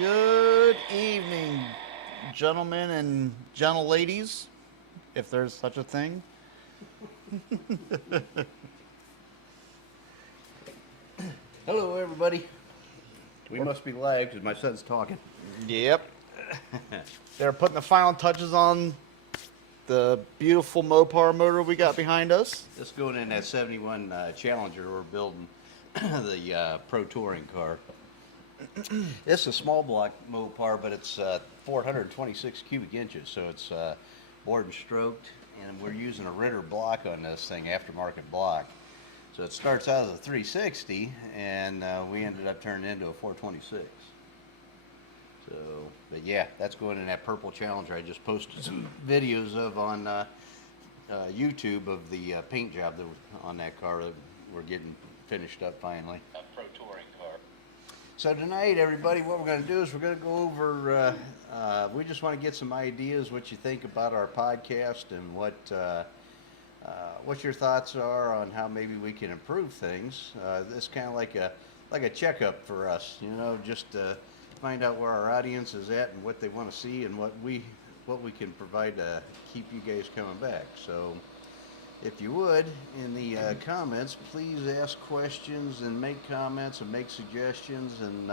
Good evening, gentlemen and gentle ladies, if there's such a thing. Hello, everybody. We must be live because my son's talking. Yep. They're putting the final touches on the beautiful Mopar motor we got behind us. This going in that 71 Challenger we're building, the Pro Touring car. It's a small block Mopar, but it's 426 cubic inches, so it's bored and stroked, and we're using a Ritter block on this thing, aftermarket block. So it starts out as a 360, and we ended up turning it into a 426. So, but yeah, that's going in that purple Challenger. I just posted some videos of on YouTube of the paint job that on that car that we're getting finished up finally. A Pro Touring car. So tonight, everybody, what we're going to do is we're going to go over. We just want to get some ideas, what you think about our podcast, and what your thoughts are on how maybe we can improve things. This kind of like a checkup for us, you know, just to find out where our audience is at and what they want to see and what we can provide to keep you guys coming back. So if you would, in the comments, please ask questions and make comments and make suggestions, and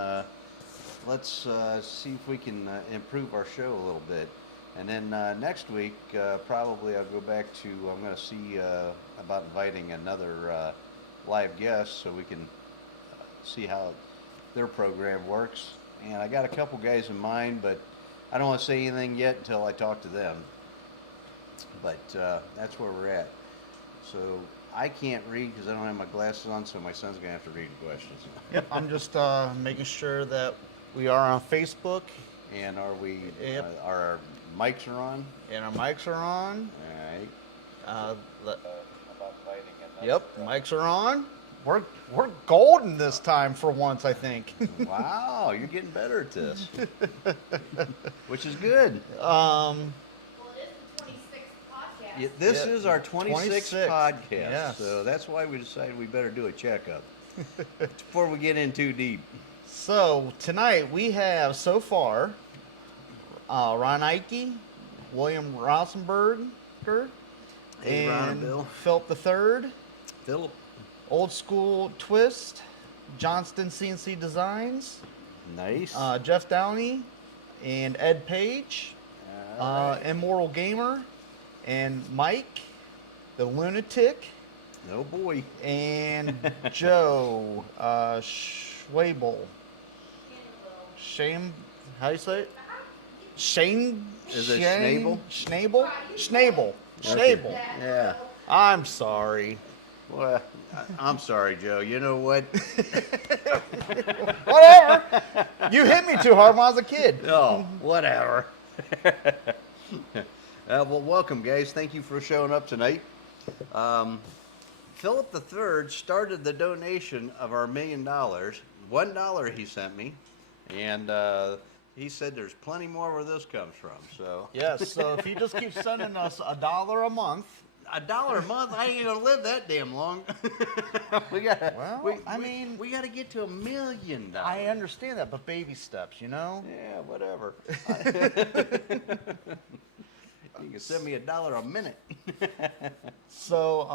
let's see if we can improve our show a little bit. And then next week, probably I'll go back to, I'm going to see about inviting another live guest so we can see how their program works. And I got a couple guys in mind, but I don't want to say anything yet until I talk to them. But that's where we're at. So I can't read because I don't have my glasses on, so my son's going to have to read the questions. Yep, I'm just making sure that we are on Facebook. And are we, Yep. Our mics are on? And our mics are on. All right. About fighting yep, mics are on. We're golden this time for once, I think. Wow, you're getting better at this, which is good. Well, it is the 26th podcast. Yeah, this is our 26th podcast, yes. So that's why we decided we better do a checkup before we get in too deep. So tonight we have so far Ron Ike, William Rosenberger, Hey, Ron and and Bill. Philip III, Philip. Old School Twist, Johnston CNC Designs, Nice. Jeff Downey, and Ed Page, All right. Immortal Gamer, and Mike, the Lunatic, Oh boy. and Joe Schwabel. Shame, how do you say it? Shane. Is it Schnabel? Schnabel? Schnabel. Okay. Schnabel. Yeah. I'm sorry. Well, I'm sorry, Joe. You know what? Whatever. You hit me too hard when I was a kid. Oh, whatever. Well, welcome, guys. Thank you for showing up tonight. Philip III started the donation of our $1 million. $1 he sent me, and he said there's plenty more where this comes from. So Yes, so if you just keep sending us $1 a month. $1 a month, I ain't gonna live that damn long. we gotta. Well, I mean, we gotta get to $1 million. I understand that, but baby steps, you know? Yeah, whatever. You can send me $1 a minute. So,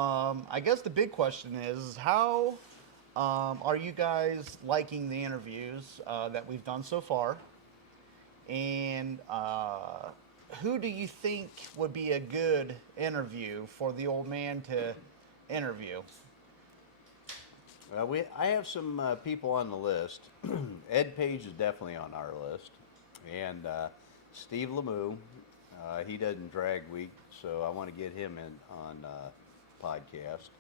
I guess the big question is how are you guys liking the interviews that we've done so far? And who do you think would be a good interview for the old man to interview? Well, I have some people on the list. Ed Page is definitely on our list, and Steve Lemieux. He doesn't drag week, so I want to get him in on podcast.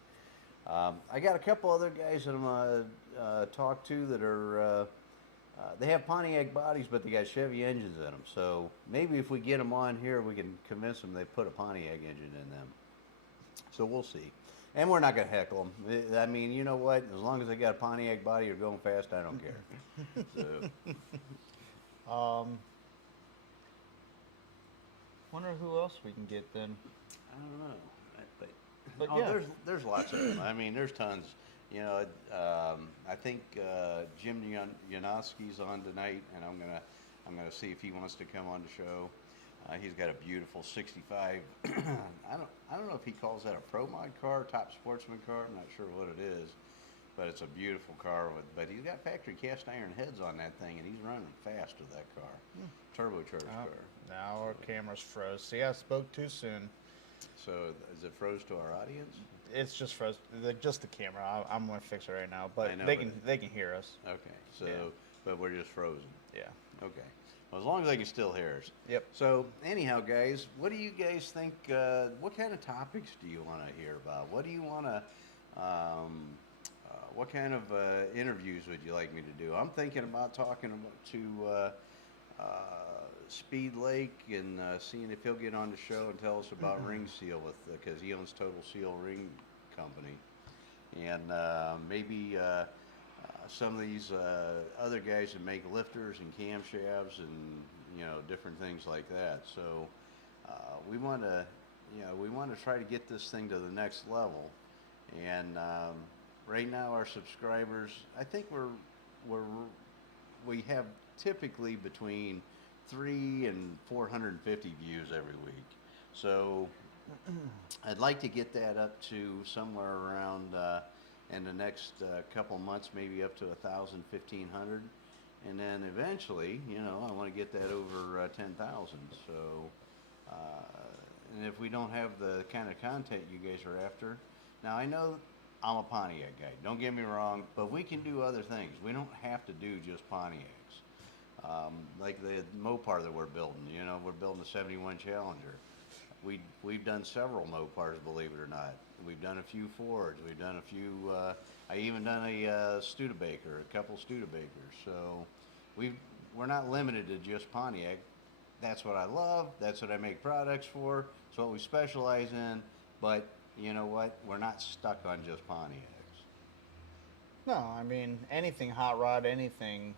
I got a couple other guys that I'm gonna talk to that are. They have Pontiac bodies, but they got Chevy engines in them. So maybe if we get them on here, we can convince them they put a Pontiac engine in them. So we'll see. And we're not going to heckle them. I mean, you know what? As long as they got a Pontiac body or going fast, I don't care. So, Wonder who else we can get then. I don't know. But Oh, yeah. there's lots of them. I mean, there's tons. You know, I think Jim Yanowski's on tonight, and I'm gonna I'm going to see if he wants to come on the show. He's got a beautiful 65. I don't know if he calls that a pro mod car, top sportsman car. I'm not sure what it is, but it's a beautiful car. But he's got factory cast iron heads on that thing, and he's running fast with that car. Turbocharged car. Now our camera's froze. See, I spoke too soon. So is it froze to our audience? It's just froze. Just the camera. I'm gonna fix it right now, but I know, they can hear us. Okay. So, Yeah. but we're just frozen. Yeah. Okay. Well, as long as they can still hear us. Yep. So anyhow, guys, what do you guys think? What kind of topics do you want to hear about? What do you want to? What kind of interviews would you like me to do? I'm thinking about talking to Speed Lake and seeing if he'll get on the show and tell us about Ring Seal because he owns Total Seal Ring Company, and maybe some of these other guys that make lifters and camshafts and different things like that. So we want to try to get this thing to the next level, and right now our subscribers, I think we have typically between 300 and 450 views every week. So I'd like to get that up to somewhere around in the next couple months, maybe up to 1,000, 1,500, and then eventually, I want to get that over 10,000. So, and if we don't have the kind of content you guys are after, now I know I'm a Pontiac guy. Don't get me wrong, but we can do other things. We don't have to do just Pontiacs. Like the Mopar that we're building, we're building a 71 Challenger. We've done several Mopars, believe it or not. We've done a few Fords. We've done a few. I even done a Studebaker, a couple Studebakers. So we're not limited to just Pontiac. That's what I love. That's what I make products for. It's what we specialize in. But you know what? We're not stuck on just Pontiacs. No, I mean anything hot rod, anything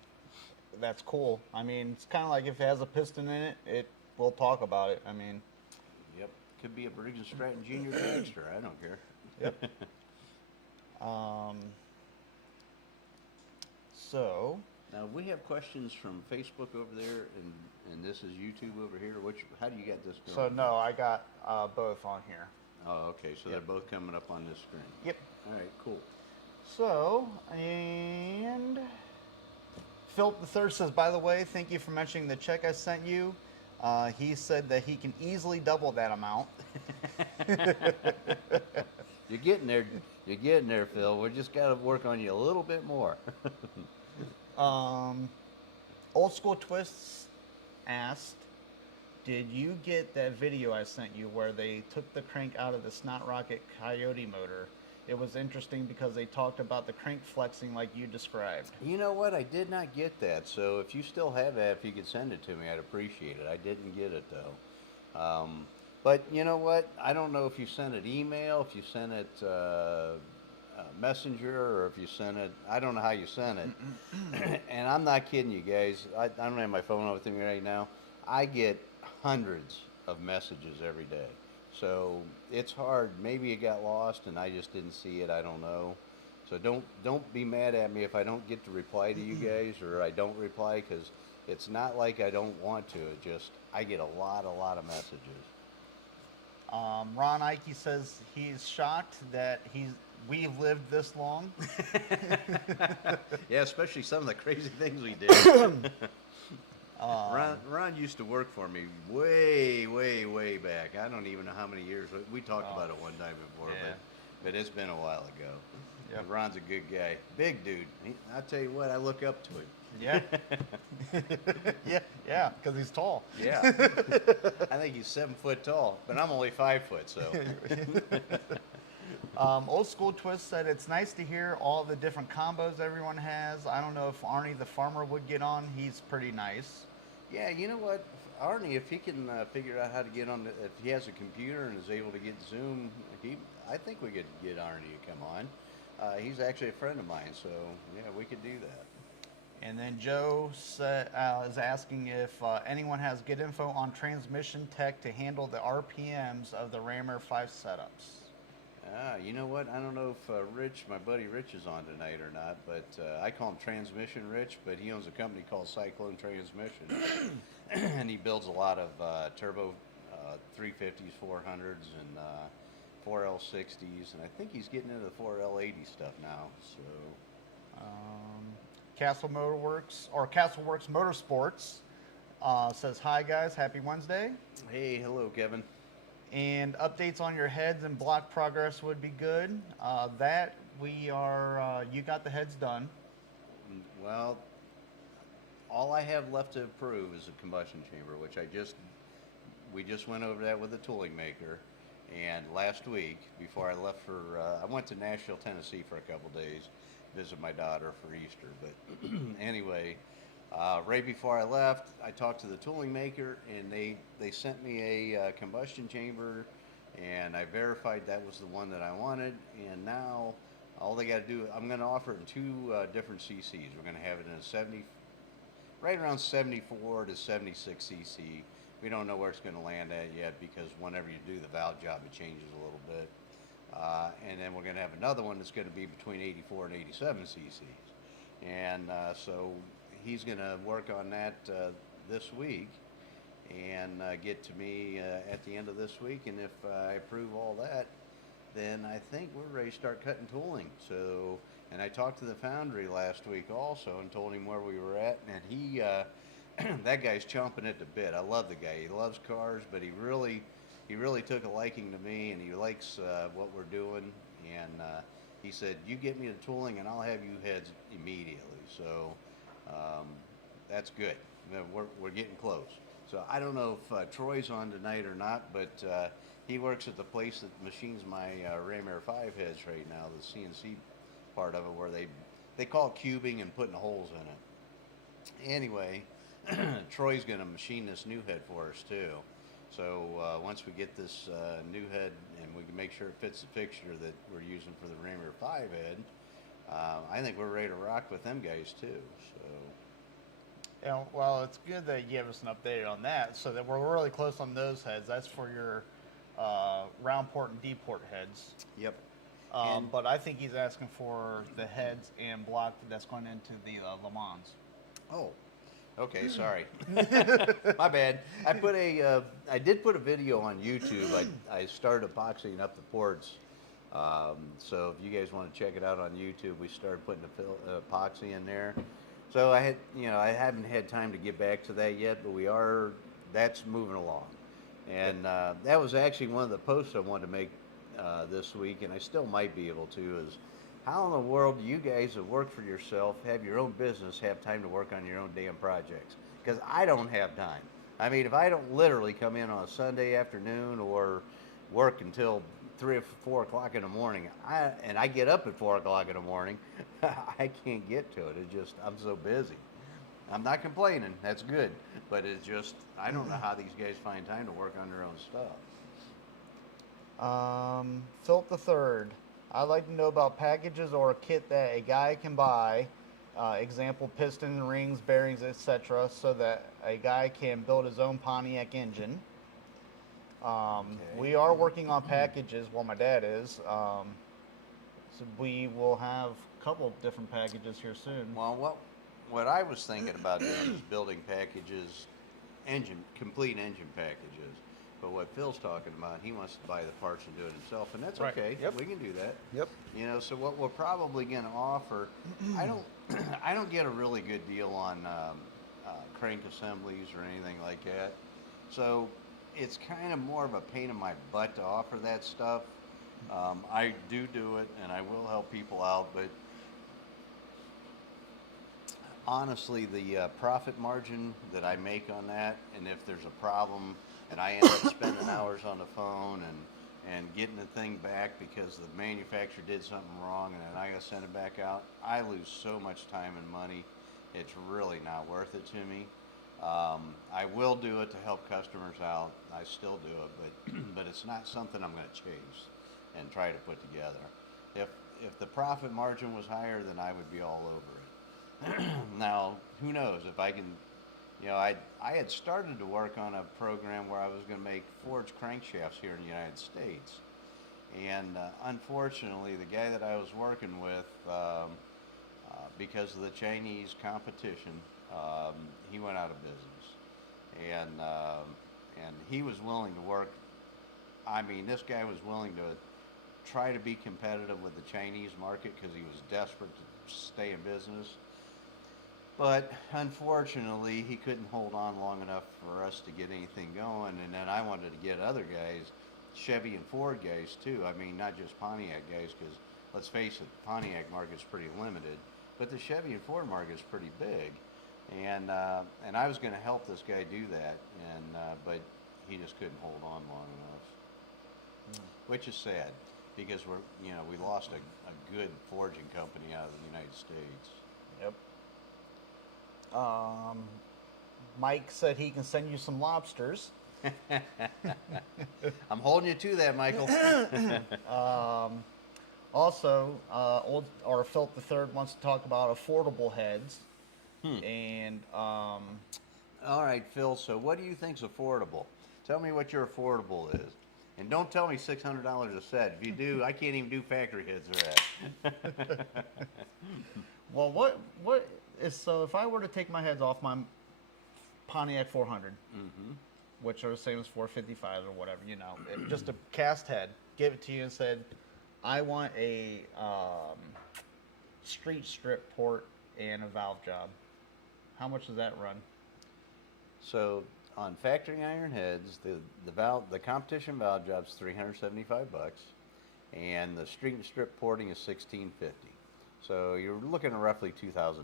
that's cool. I mean it's kind of like if it has a piston in it, we'll talk about it. I mean. Yep, could be a Briggs and Stratton Junior Dragster. I don't care. Yep. So. Now we have questions from Facebook over there, and this is YouTube over here. How do you get this going? So no, I got both on here. Oh, okay. So they're both coming up on this screen. Yep. All right. Cool. So, and Philip the Third says, by the way, thank you for mentioning the check I sent you. He said that he can easily double that amount. You're getting there. You're getting there, Phil. We just got to work on you a little bit more. Old School Twists asked, did you get that video I sent you where they took the crank out of the Snot Rocket Coyote motor? It was interesting because they talked about the crank flexing like you described. You know what? I did not get that. So if you still have that, if you could send it to me, I'd appreciate it. I didn't get it though. But you know what? I don't know if you sent it email, if you sent it messenger, or if you sent it. I don't know how you sent it. And I'm not kidding you guys. I don't have my phone with me right now. I get hundreds of messages every day. So it's hard. Maybe it got lost and I just didn't see it. I don't know. So don't be mad at me if I don't get to reply to you guys, or I don't reply, because it's not like I don't want to. It just I get a lot of messages. Ron Ike says he's shocked that we've lived this long. Yeah, especially some of the crazy things we did. Ron used to work for me way back. I don't even know how many years. We talked about it one time before, yeah. but it's been a while ago. Yep. Ron's a good guy. Big dude. I'll tell you what, I look up to him. Yeah. yeah, because he's tall. Yeah. I think he's 7 foot tall, but I'm only 5 foot, so. Old School Twist said it's nice to hear all the different combos everyone has. I don't know if Arnie the farmer would get on. He's pretty nice. Yeah, you know what, Arnie, if he can figure out how to get on, if he has a computer and is able to get Zoom, I think we could get Arnie to come on. He's actually a friend of mine, so yeah, we could do that. And then Joe is asking if anyone has good info on transmission tech to handle the RPMs of the Rammer 5 setups. You know what? I don't know if Rich, my buddy Rich, is on tonight or not, but I call him Transmission Rich, but he owns a company called Cyclone Transmission, and he builds a lot of turbo 350s, 400s, and 4L60s, and I think he's getting into the 4L80 stuff now. So Castle Motorworks or Castleworks Motorsports says hi guys, happy Wednesday. hey, hello, Kevin. And updates on your heads and block progress would be good. That we are, you got the heads done. Well, all I have left to approve is a combustion chamber, which we just went over that with the tooling maker. And last week, before I left for, I went to Nashville, Tennessee for a couple days, visit my daughter for Easter. But anyway, right before I left, I talked to the tooling maker, and they sent me a combustion chamber, and I verified that was the one that I wanted. And now all they got to do, I'm going to offer it in two different CCs. We're going to have it in a 70, right around 74 to 76 CC. We don't know where it's going to land at yet, because whenever you do the valve job, it changes a little bit. And then we're going to have another one that's going to be between 84 and 87 CCs. And so he's going to work on that this week and get to me at the end of this week. And if I approve all that, then I think we're ready to start cutting tooling. So, and I talked to the foundry last week also and told him where we were at, and he that guy's chomping at the bit. I love the guy. He loves cars, but he really took a liking to me, and he likes what we're doing. And he said, "You get me the tooling, and I'll have you heads immediately." So that's good. We're getting close. So I don't know if Troy's on tonight or not, but he works at the place that machines my Ram Air 5 heads right now, the CNC part of it, where they call it cubing and putting holes in it. Anyway, Troy's going to machine this new head for us too. So once we get this new head and we can make sure it fits the fixture that we're using for the Ram Air 5 head, I think we're ready to rock with them guys too. So. Yeah, well, it's good that you gave us an update on that, so that we're really close on those heads. That's for your round port and D port heads. Yep. But I think he's asking for the heads and block that's going into the Le Mans. Oh, okay. Sorry, my bad. I did put a video on YouTube. I started epoxying up the ports. So if you guys want to check it out on YouTube, we started putting the epoxy in there. So I haven't had time to get back to that yet, but that's moving along. And that was actually one of the posts I wanted to make this week, and I still might be able to, is how in the world do you guys that work for yourself, have your own business, have time to work on your own damn projects? Because I don't have time. I mean, if I don't literally come in on a Sunday afternoon or work until 3 or 4 o'clock in the morning, and I get up at 4 o'clock in the morning, I can't get to it. I'm so busy. I'm not complaining. That's good. But it's just, I don't know how these guys find time to work on their own stuff. Philip the Third. I'd like to know about packages or a kit that a guy can buy, example piston, rings, bearings, etc., so that a guy can build his own Pontiac engine. Okay. We are working on packages, well, my dad is. So we will have a couple of different packages here soon. Well, what I was thinking about doing is building packages, complete engine packages. But what Phil's talking about, he wants to buy the parts and do it himself, and that's Right. okay. Yep. We can do that. Yep. So what we're probably going to offer, I don't get a really good deal on crank assemblies or anything like that. So it's kind of more of a pain in my butt to offer that stuff. I do it, and I will help people out, but honestly, the profit margin that I make on that, and if there's a problem and I end up spending hours on the phone and getting the thing back because the manufacturer did something wrong and then I got to send it back out, I lose so much time and money. It's really not worth it to me. I will do it to help customers out. I still do it, but it's not something I'm going to chase and try to put together. If the profit margin was higher, then I would be all over it. Now, who knows if I can, I had started to work on a program where I was going to make forged crankshafts here in the United States. And unfortunately, the guy that I was working with, because of the Chinese competition, he went out of business. And he was willing to work. I mean, this guy was willing to try to be competitive with the Chinese market because he was desperate to stay in business. But unfortunately, he couldn't hold on long enough for us to get anything going. And then I wanted to get other guys, Chevy and Ford guys too. I mean, not just Pontiac guys, because let's face it, the Pontiac market's pretty limited, but the Chevy and Ford market's pretty big. And I was going to help this guy do that, but he just couldn't hold on long enough, which is sad because we lost a good forging company out of the United States. Yep. Mike said he can send you some lobsters. I'm holding you to that, Michael. Also, Philip III wants to talk about affordable heads. And all right, Phil. So, what do you think's affordable? Tell me what your affordable is, and don't tell me $600 a set. If you do, I can't even do factory heads or that. Well, what is so? If I were to take my heads off my Pontiac 400, which are the same as 455 or whatever, just a cast head, give it to you and said, I want a street strip port and a valve job. How much does that run? So on factory iron heads, the competition valve job's $375, and the street and strip porting is $1,650. So you're looking at roughly $2,000.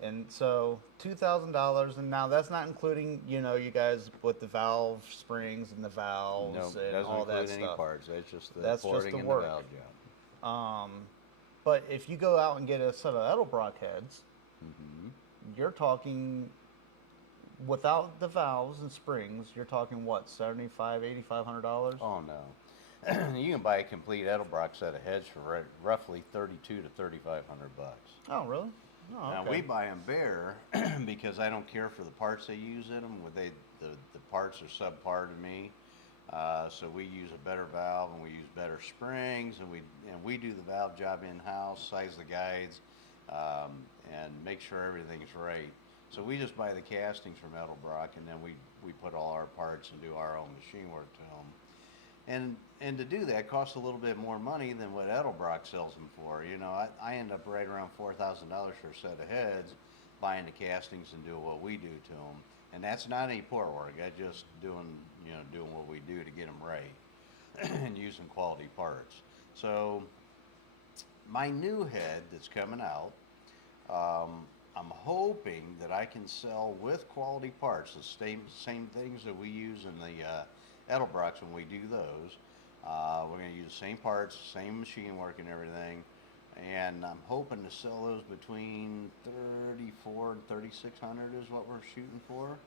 And so $2,000, and now that's not including you guys with the valve springs and the valves and all that stuff. Doesn't include any parts. That's just the That's porting just the and work. the valve job. But if you go out and get a set of Edelbrock heads, you're talking, without the valves and springs, you're talking what, $7,500, $8,500? Oh no, you can buy a complete Edelbrock set of heads for roughly $3,200 to $3,500. Oh, really? Oh, Now okay. we buy them bare because I don't care for the parts they use in them. The parts are subpar to me, so we use a better valve and we use better springs, and we do the valve job in house, size the guides, and make sure everything's right. So we just buy the castings from Edelbrock, and then we put all our parts and do our own machine work to them. And to do that costs a little bit more money than what Edelbrock sells them for. I end up right around $4,000 for a set of heads, buying the castings and doing what we do to them. And that's not any port work. That's just doing what we do to get them right and using quality parts. So my new head that's coming out, I'm hoping that I can sell with quality parts, the same things that we use in the Edelbrocks when we do those. We're going to use the same parts, same machine work and everything, and I'm hoping to sell those between $3,400 and $3,600 is what we're shooting for.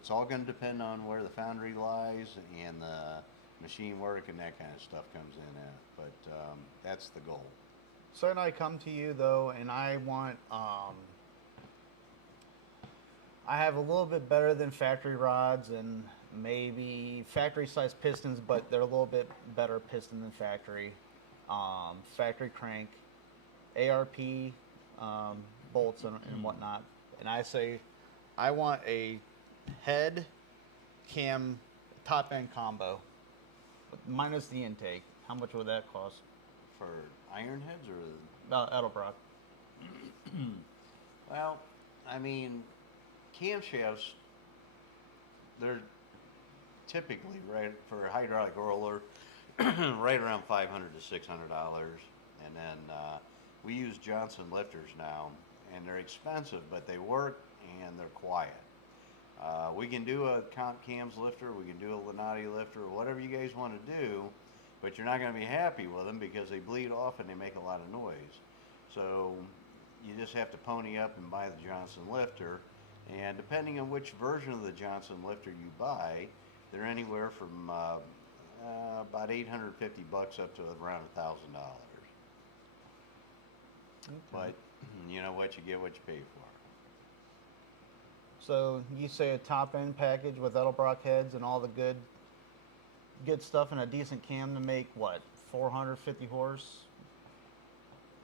It's all going to depend on where the foundry lies and the machine work and that kind of stuff comes in at, but that's the goal. So then I come to you though, and I want, I have a little bit better than factory rods and maybe factory size pistons, but they're a little bit better piston than factory. Factory crank, ARP bolts and whatnot. And I say, I want a head cam top end combo minus the intake. How much would that cost? For iron heads or? Edelbrock. Well, I mean, camshafts, they're typically, right, for a hydraulic roller, right around $500 to $600. And then we use Johnson lifters now, and they're expensive, but they work and they're quiet. We can do a Cams lifter, we can do a Lenati lifter, whatever you guys want to do, but you're not going to be happy with them because they bleed off and they make a lot of noise. So you just have to pony up and buy the Johnson lifter, and depending on which version of the Johnson lifter you buy, they're anywhere from about $850 up to around $1,000. Okay. But you know what, you get what you pay for. So you say a top end package with Edelbrock heads and all the good good stuff in a decent cam to make what 450 horse.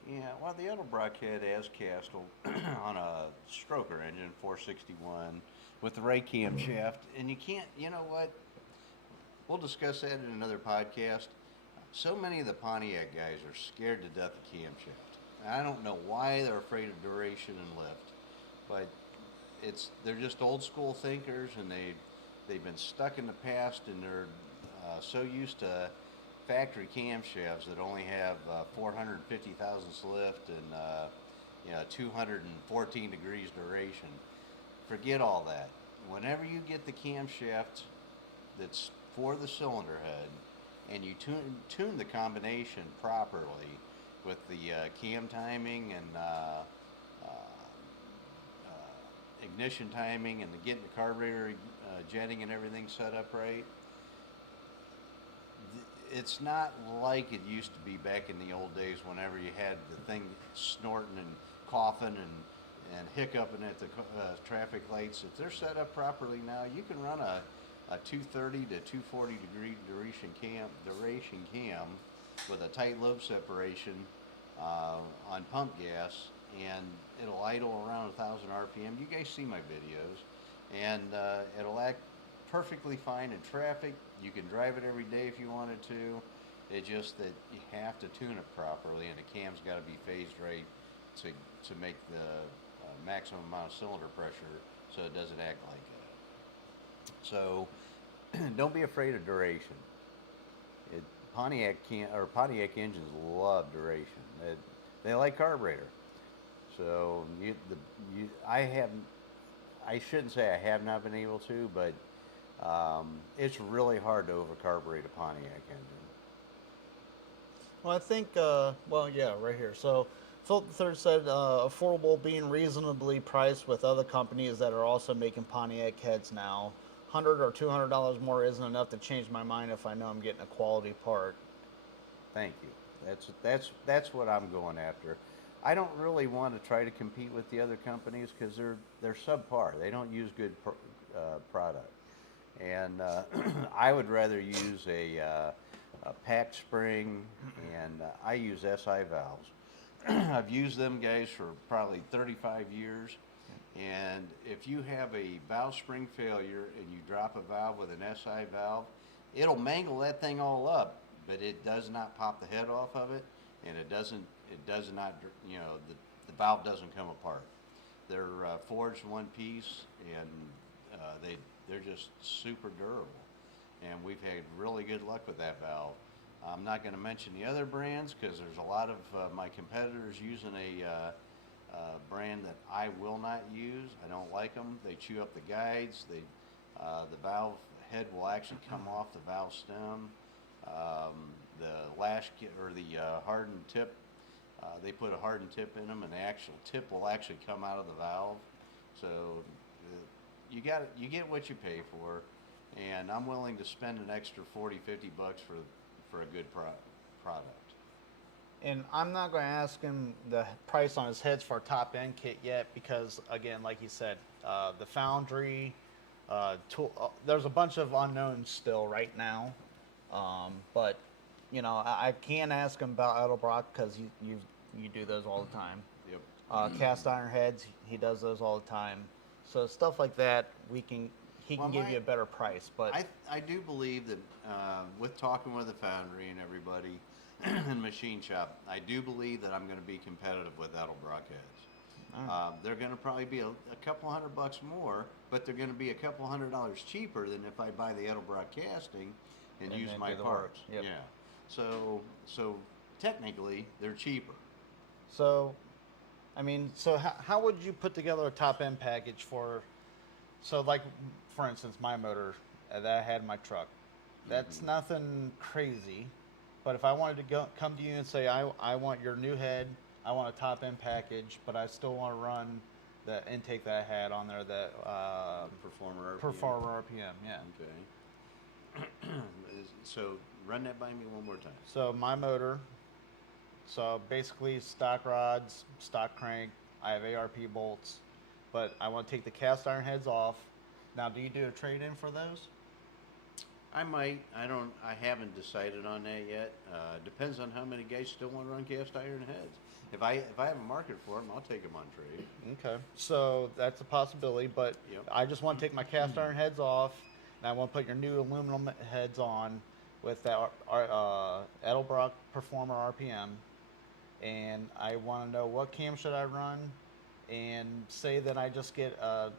Yeah, well, the Edelbrock had as-cast on a stroker engine, 461, with the right camshaft, and you can't, you know what? We'll discuss that in another podcast. So many of the Pontiac guys are scared to death of camshaft. I don't know why they're afraid of duration and lift, but they're just old school thinkers, and they've been stuck in the past, and they're so used to factory camshafts that only have 450 thousandths lift and 214 degrees duration. Forget all that. Whenever you get the camshaft that's for the cylinder head, and you tune the combination properly with the cam timing and ignition timing and getting the carburetor jetting and everything set up right, it's not like it used to be back in the old days whenever you had the thing snorting and coughing and hiccuping at the traffic lights. If they're set up properly now, you can run a 230 to 240 degree duration cam with a tight lobe separation on pump gas, and it'll idle around 1,000 RPM. You guys see my videos, and it'll act perfectly fine in traffic. You can drive it every day if you wanted to. It's just that you have to tune it properly, and the cam's got to be phased right to make the maximum amount of cylinder pressure so it doesn't act like that. So don't be afraid of duration. Pontiac engines love duration. They like carburetor. So I shouldn't say I have not been able to, but it's really hard to overcarburate a Pontiac engine. Well, I think, yeah, right here. So, Philip III said, affordable being reasonably priced with other companies that are also making Pontiac heads now. $100 or $200 more isn't enough to change my mind if I know I'm getting a quality part. Thank you. That's what I'm going after. I don't really want to try to compete with the other companies because they're subpar. They don't use good product, and I would rather use a pack spring, and I use SI valves. I've used them guys for probably 35 years, and if you have a valve spring failure and you drop a valve with an SI valve, it'll mangle that thing all up, but it does not pop the head off of it, and it does not, the valve doesn't come apart. They're forged one piece, and they're just super durable, and we've had really good luck with that valve. I'm not going to mention the other brands because there's a lot of my competitors using a brand that I will not use. I don't like them. They chew up the guides. The valve head will actually come off the valve stem. The lash or the hardened tip, they put a hardened tip in them, and the actual tip will actually come out of the valve. So you get what you pay for, and I'm willing to spend an extra $40-50 for a good product. And I'm not going to ask him the price on his heads for a top end kit yet because, again, like he said, the foundry, there's a bunch of unknowns still right now. But I can ask him about Edelbrock because you do those all the time. Yep. Cast iron heads, he does those all the time. So stuff like that, he can give you a better price. But I do believe that with talking with the foundry and everybody and machine shop, I do believe that I'm going to be competitive with Edelbrock heads. They're going to probably be a couple $100 more, but they're going to be a couple $100 cheaper than if I buy the Edelbrock casting and use my parts. Yep. Yeah. So technically, they're cheaper. So, how would you put together a top end package for? So, like, for instance, my motor that I had in my truck, that's nothing crazy. But if I wanted to come to you and say, I want your new head, I want a top end package, but I still want to run the intake that I had on there, that Performer RPM, yeah. Okay. So run that by me one more time. So my motor, so basically stock rods, stock crank, I have ARP bolts, but I want to take the cast iron heads off. Now, do you do a trade-in for those? I might. I haven't decided on that yet. Depends on how many guys still want to run cast iron heads. If I have a market for them, I'll take them on trade. Okay, so that's a possibility, but Yep. I just want to take my cast iron heads off, and I want to put your new aluminum heads on with that Edelbrock Performer RPM, and I want to know what cam should I run, and say that I just get a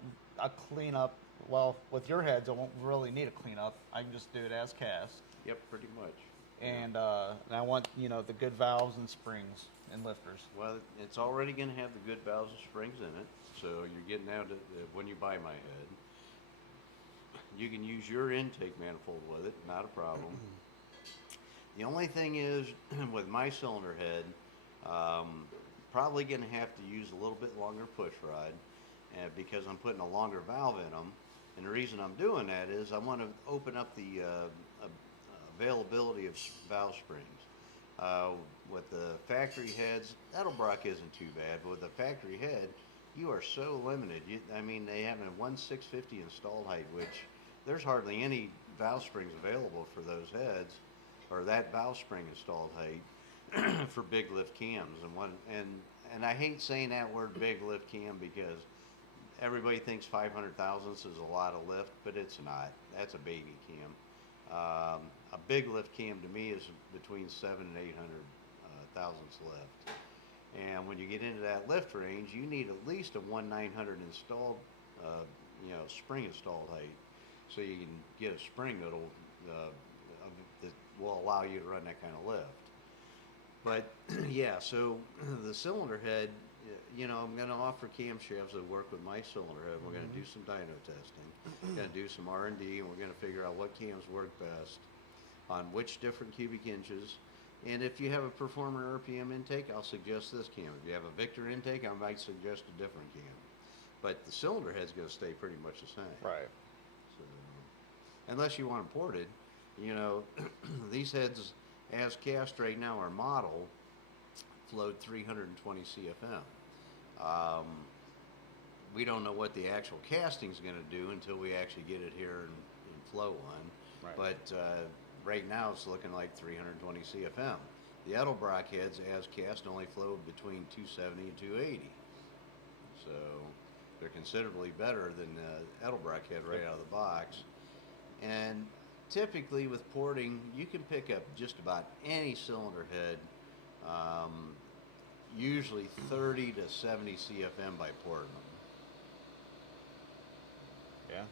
cleanup. Well, with your heads, I won't really need a cleanup. I can just do it as cast, Yep, pretty much. and I want the good valves and springs and lifters. Well, it's already going to have the good valves and springs in it, so you're getting out of when you buy my head. You can use your intake manifold with it, not a problem. The only thing is, with my cylinder head, probably going to have to use a little bit longer push rod, because I'm putting a longer valve in them. And the reason I'm doing that is I want to open up the availability of valve springs. With the factory heads, Edelbrock isn't too bad, but with the factory head, you are so limited. They have a 1/650 installed height, which there's hardly any valve springs available for those heads, or that valve spring installed height for big lift cams. And I hate saying that word big lift cam because everybody thinks 500 thousandths is a lot of lift, but it's not. That's a baby cam. A big lift cam to me is between 700 and 800 thousandths lift. And when you get into that lift range, you need at least a 1/900 installed, spring installed height, so you can get a spring that will allow you to run that kind of lift. But yeah, so the cylinder head, I'm going to offer camshafts that work with my cylinder head. We're going to do some dyno testing. We're going to do some R&D, and we're going to figure out what cams work best on which different cubic inches. And if you have a Performer RPM intake, I'll suggest this cam. If you have a Victor intake, I might suggest a different cam. But the cylinder head's going to stay pretty much the same. Right. So, unless you want them ported, these heads as cast right now are model flowed 320 CFM. We don't know what the actual casting is going to do until we actually get it here and flow one. Right. But right now it's looking like 320 CFM. The Edelbrock heads as cast only flow between 270 and 280. So they're considerably better than the Edelbrock head right out of the box. And typically with porting, you can pick up just about any cylinder head, usually 30 to 70 CFM by porting them. Yeah.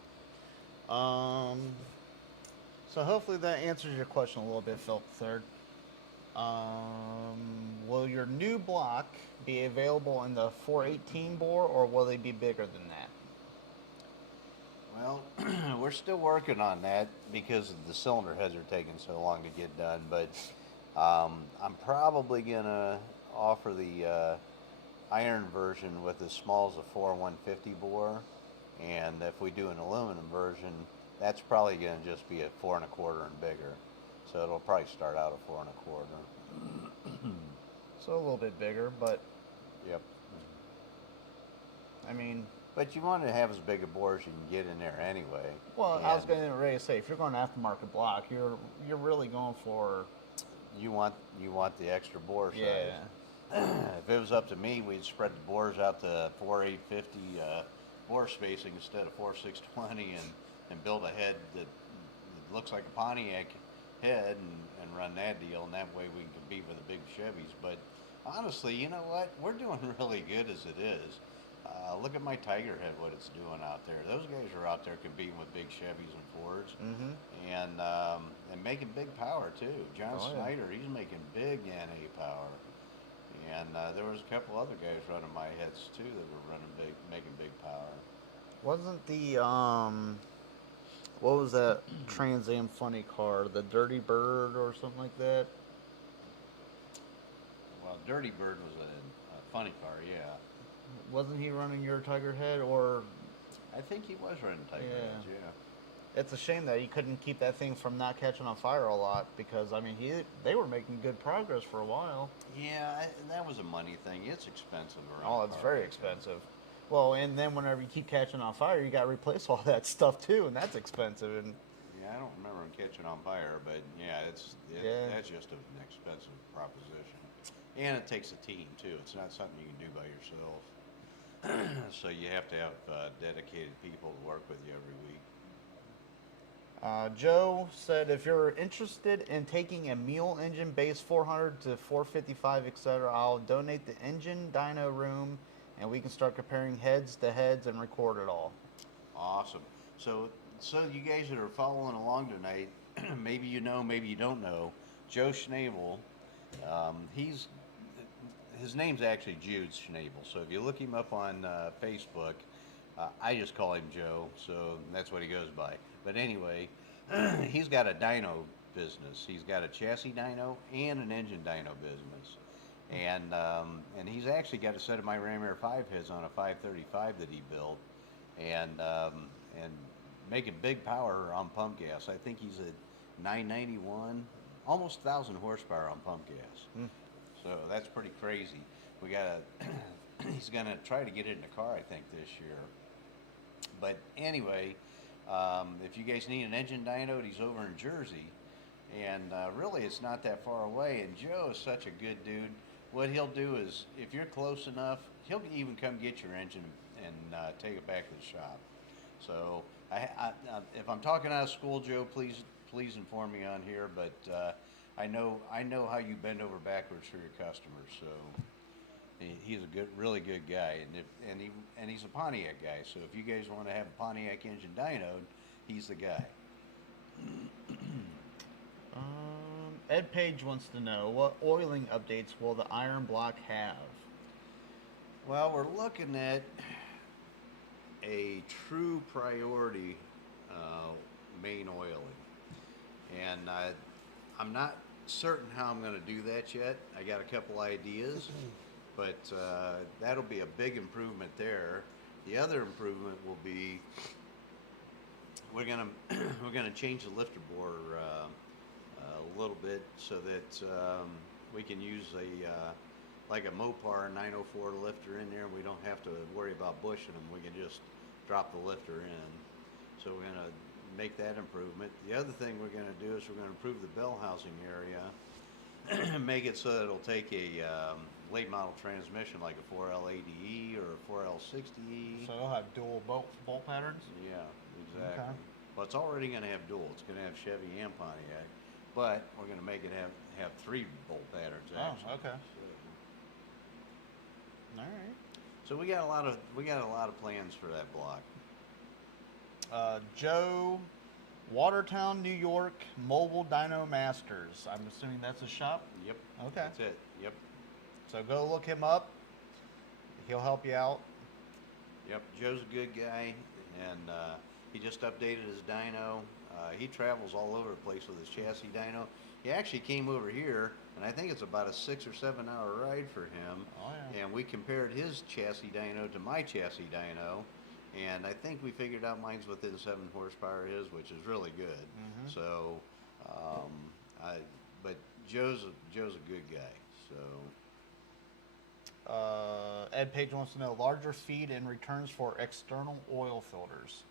So hopefully that answers your question a little bit, Philip III. Will your new block be available in the 418 bore, or will they be bigger than that? Well, we're still working on that because the cylinder heads are taking so long to get done, but I'm probably going to offer the iron version with as small as a 4150 bore, and if we do an aluminum version, that's probably going to just be a 4 1/4 and bigger. So it'll probably start out at 4 1/4. So a little bit bigger, but Yep. I mean, But you want to have as big a bore as you can get in there anyway. well, I was And going to say, if you're going to aftermarket block, you're really going for you want the extra bore size. yeah. If it was up to me, we'd spread the bores out to 4850 bore spacing instead of 4620 and build a head that looks like a Pontiac head and run that deal, and that way we can compete with the big Chevys. But honestly, you know what? We're doing really good as it is. Look at my Tiger head, what it's doing out there. Those guys are out there competing with big Chevys and Fords, and making big power too. John Oh, yeah. Snyder, he's making big NA power. And there was a couple other guys running my heads too that were running big, making big power. Wasn't the what was that Trans Am funny car, the Dirty Bird or something like that? Well, Dirty Bird was a funny car, yeah. Wasn't he running your Tiger head? Or I think he was running Tiger Yeah. heads, yeah. it's a shame that he couldn't keep that thing from not catching on fire a lot, because I mean they were making good progress for a while. Yeah, that was a money thing. It's expensive around. Oh, it's very expensive. Well, and then whenever you keep catching on fire, you got to replace all that stuff too, and that's expensive. And Yeah, Yeah, I don't remember him catching on fire, but yeah, Yeah. that's just an expensive proposition, and it takes a team too. It's not something you can do by yourself. So you have to have dedicated people to work with you every week. Joe said, if you're interested in taking a mule engine base 400 to 455, etc., I'll donate the engine dyno room, and we can start comparing heads to heads and record it all. Awesome. So you guys that are following along tonight, maybe you know, maybe you don't know, Joe Schnabel. He's his name's actually Jude Schnabel. So if you look him up on Facebook, I just call him Joe, so that's what he goes by. But anyway, he's got a dyno business. He's got a chassis dyno and an engine dyno business, and he's actually got a set of my Ram Air 5 heads on a 535 that he built, and making big power on pump gas. I think he's at 991, almost 1,000 horsepower on pump gas. So that's pretty crazy. We got he's gonna try to get it in the car, I think, this year. But anyway, if you guys need an engine dyno, he's over in Jersey, and really it's not that far away. And Joe is such a good dude. What he'll do is, if you're close enough, he'll even come get your engine and take it back to the shop. So if I'm talking out of school, Joe, please inform me on here. But I know how you bend over backwards for your customers. So he's a really good guy, and he's a Pontiac guy. So if you guys want to have a Pontiac engine dynoed, he's the guy. Ed Page wants to know, what oiling updates will the iron block have? Well, we're looking at a true priority main oiling, and I'm not certain how I'm going to do that yet. I got a couple ideas, but that'll be a big improvement there. The other improvement will be we're gonna change the lifter bore a little bit so that we can use like a Mopar 904 lifter in there. We don't have to worry about bushing them. We can just drop the lifter in. So we're gonna make that improvement. The other thing we're gonna do is we're gonna improve the bell housing area, make it so that it'll take a late model transmission like a 4L80E or a 4L60E. So it'll have dual bolt patterns? Yeah, exactly. Okay. Well, it's already going to have dual. It's going to have Chevy and Pontiac, but we're going to make it have 3 bolt patterns. Actually. Oh, okay. All right. So we got a lot of plans for that block. Joe, Watertown, New York, Mobile Dyno Masters. I'm assuming that's a shop? Yep. Okay. That's it. Yep. So go look him up. He'll help you out. Yep. Joe's a good guy, and he just updated his dyno. He travels all over the place with his chassis dyno. He actually came over here, and I think it's about a 6 or 7 hour ride for him. Oh, yeah. And we compared his chassis dyno to my chassis dyno, and I think we figured out mine's within 7 horsepower of his, which is really good. Mhm. So, but Joe's a good guy. So. Ed Page wants to know, larger feed and returns for external oil filters.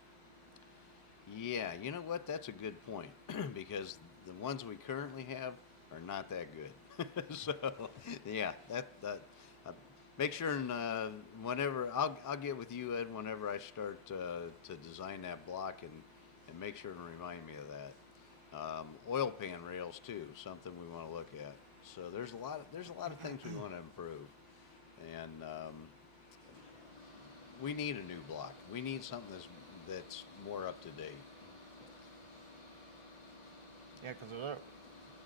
Yeah, you know what? That's a good point because the ones we currently have are not that good. So, yeah, that make sure and whenever I'll get with you, Ed, whenever I start to design that block and make sure and remind me of that. Oil pan rails too, something we want to look at. So there's a lot of things we want to improve, and we need a new block. We need something that's more up to date. Yeah, because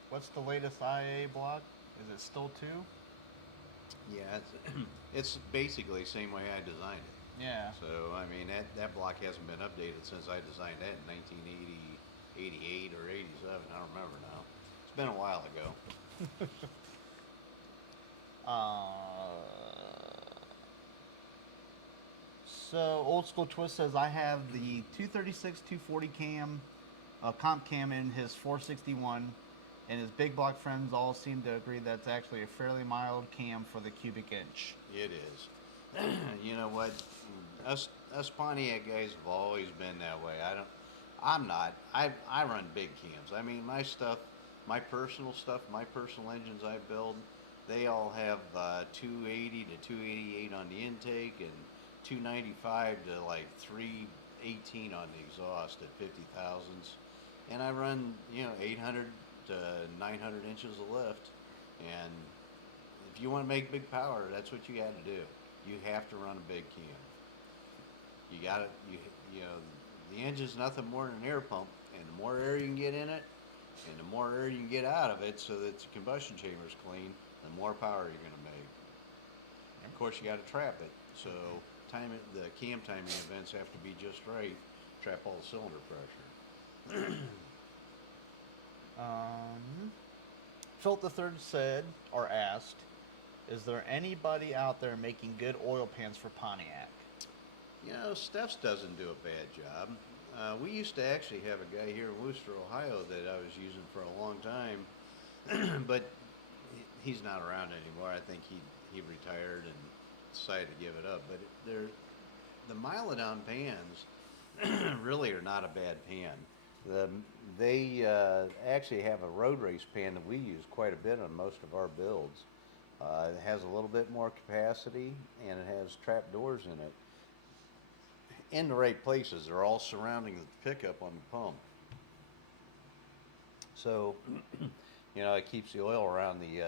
what's the latest IA block? Is it still 2? Yeah, it's basically the same way I designed it. Yeah. So I mean that block hasn't been updated since I designed that in 1980, 88 or 87. I don't remember now. It's been a while ago. So Old School Twist says, I have the 236 240 cam, comp cam in his 461, and his big block friends all seem to agree that's actually a fairly mild cam for the cubic inch. It is. You know what? Us Pontiac guys have always been that way. I'm not. I run big cams. I mean, my stuff, my personal stuff, my personal engines I build, they all have 280 to 288 on the intake and 295 to like 318 on the exhaust at 50 thousandths. And I run, 800 to 900 inches of lift. And if you want to make big power, that's what you got to do. You have to run a big cam. You got to, the engine's nothing more than an air pump, and the more air you can get in it, and the more air you can get out of it so that the combustion chamber's clean, the more power you're going to make. And of course, you got to trap it. So the cam timing events have to be just right, trap all the cylinder pressure. Phil the Third said, or asked, is there anybody out there making good oil pans for Pontiac? Steph's doesn't do a bad job. We used to actually have a guy here in Worcester, Ohio that I was using for a long time, but he's not around anymore. I think he retired and decided to give it up. But the Milodon pans really are not a bad pan. They actually have a road race pan that we use quite a bit on most of our builds. It has a little bit more capacity, and it has trap doors in it. In the right places. They're all surrounding the pickup on the pump. So, it keeps the oil around the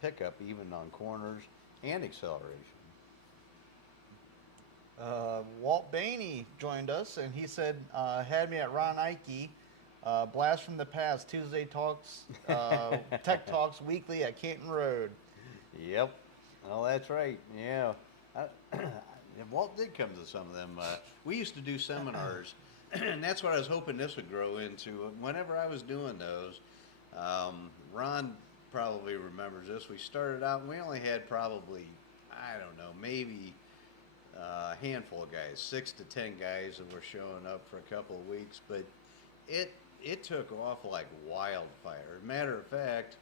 pickup even on corners and acceleration. Walt Bainey joined us, and he said, had me at Ron Ike, Blast from the Past, Tuesday Talks, Tech Talks weekly at Canton Road. Yep. Well, that's right. Yeah. Walt did come to some of them. We used to do seminars, and that's what I was hoping this would grow into. Whenever I was doing those, Ron probably remembers this. We started out, and we only had probably, I don't know, maybe a handful of guys, 6 to 10 guys that were showing up for a couple of weeks, but it took off like wildfire. Matter of fact,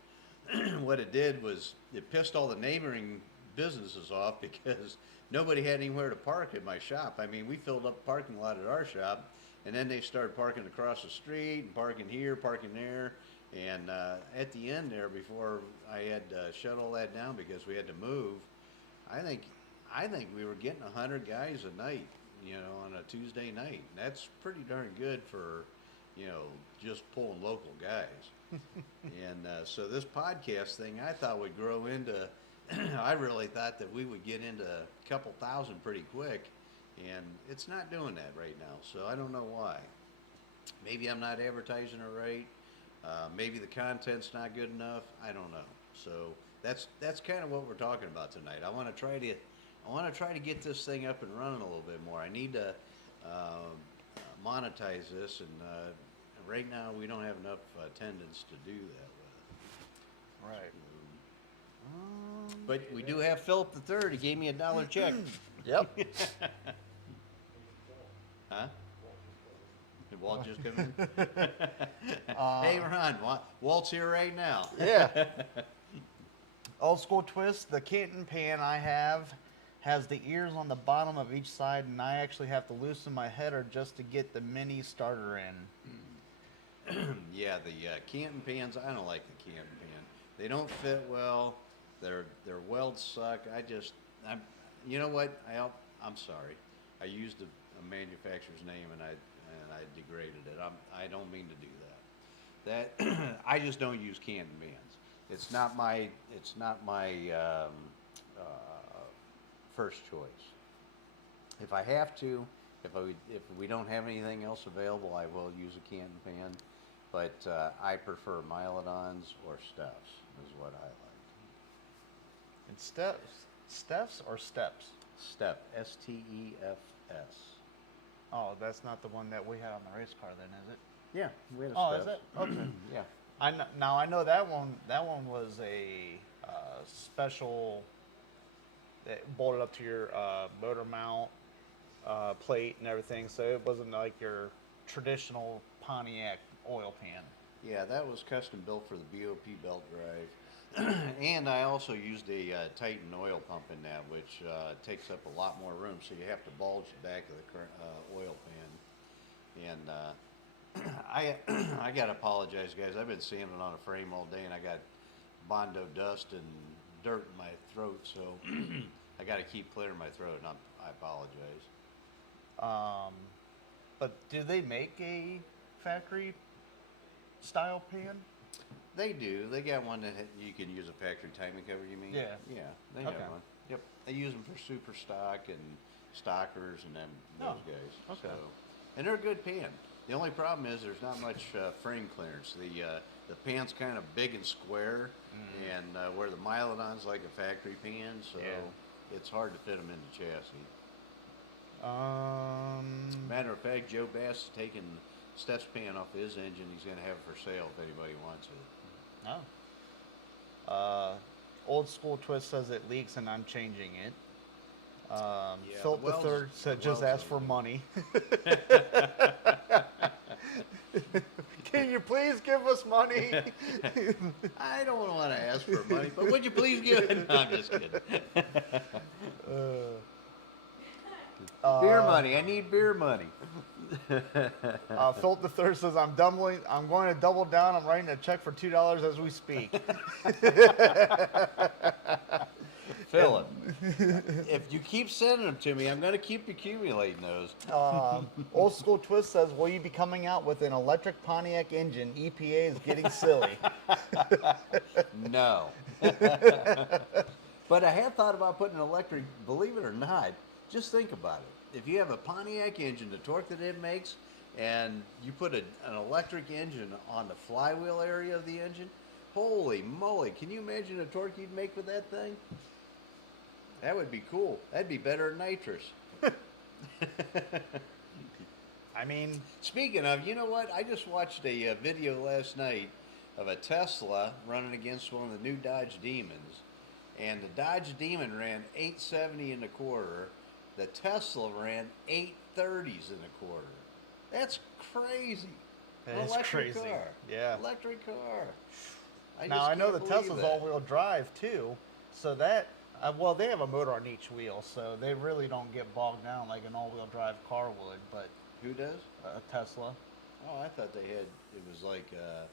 what it did was it pissed all the neighboring businesses off because nobody had anywhere to park at my shop. I mean, we filled up the parking lot at our shop, and then they started parking across the street and parking here, parking there. And at the end there, before I had shut all that down because we had to move, I think we were getting 100 guys a night, on a Tuesday night. And that's pretty darn good for, just pulling local guys. And so this podcast thing I thought would grow into, I really thought that we would get into a couple thousand pretty quick, and it's not doing that right now. So I don't know why. Maybe I'm not advertising it right. Maybe the content's not good enough. I don't know. So that's kind of what we're talking about tonight. I want to try to get this thing up and running a little bit more. I need to monetize this, and right now we don't have enough attendance to do that with. Right. But we do have Philip the Third. He gave me $1 check. Yep. Huh? Did Walt just come in? Hey, Ron, Walt's here right now. Yeah. Old school twist. The Canton pan I have has the ears on the bottom of each side, and I actually have to loosen my header just to get the mini starter in. Yeah, the Canton pans, I don't like the Canton pan. They don't fit well. Their welds suck. You know what? I'm sorry. I used a manufacturer's name and I degraded it. I don't mean to do that. That I just don't use Canton pans. It's not my first choice. If I have to, if we don't have anything else available, I will use a Canton pan. But I prefer Milodons or Steph's is what I like. And Steph's or Steps? Step, S-T-E-F-S. Oh, that's not the one that we had on the race car then, is it? Yeah, we had a Oh, Steph. is it? Okay. Yeah. Now I know that one. That one was a special that bolted up to your motor mount plate and everything, so it wasn't like your traditional Pontiac oil pan. Yeah, that was custom built for the BOP belt drive. And I also used a Titan oil pump in that, which takes up a lot more room, so you have to bulge the back of the oil pan. And I I gotta apologize, guys. I've been sanding on a frame all day, and I got Bondo dust and dirt in my throat, so I gotta keep clearing my throat, and I apologize. But do they make a factory style pan? They do. They got one that you can use a factory timing cover. You mean? Yeah. Yeah, they have Okay. one. Yep. They use them for super stock and stockers and them those Oh, guys. okay. So, and they're a good pan. The only problem is there's not much frame clearance. The pan's kind of big and square, and where the Mylodon's like a factory pan, so Yeah. it's hard to fit them in the chassis. Um, Matter of fact, Joe Bass is taking Steph's pan off his engine. He's going to have it for sale if anybody wants it. oh. Old School Twist says it leaks and I'm changing it. Yeah, Philip the welds- the Third said the just welds ask are for leaking. money. Can you please give us money? I don't want to ask for money, but would you please give it? No, I'm just kidding. Beer money. I need beer money. Philip the Third says I'm going to double down. I'm writing a check for $2 as we speak. Philip, if you keep sending them to me, I'm going to keep accumulating those. Old School Twist says, will you be coming out with an electric Pontiac engine? EPA is getting silly. No. But I have thought about putting an electric, believe it or not, just think about it. If you have a Pontiac engine, the torque that it makes, and you put an electric engine on the flywheel area of the engine, holy moly, can you imagine the torque you'd make with that thing? That would be cool. That'd be better than nitrous. I mean, Speaking of, you know what? I just watched a video last night of a Tesla running against one of the new Dodge Demons. And the Dodge Demon ran 870 in the quarter. The Tesla ran 830s in the quarter. That's crazy. That An is electric crazy. car. Yeah. Electric car. now just I know can't the believe Tesla's that. all-wheel drive too, so that well, they have a motor on each wheel, so they really don't get bogged down like an all-wheel drive car would. But Who does? a Tesla, Oh, I thought they had, it was like a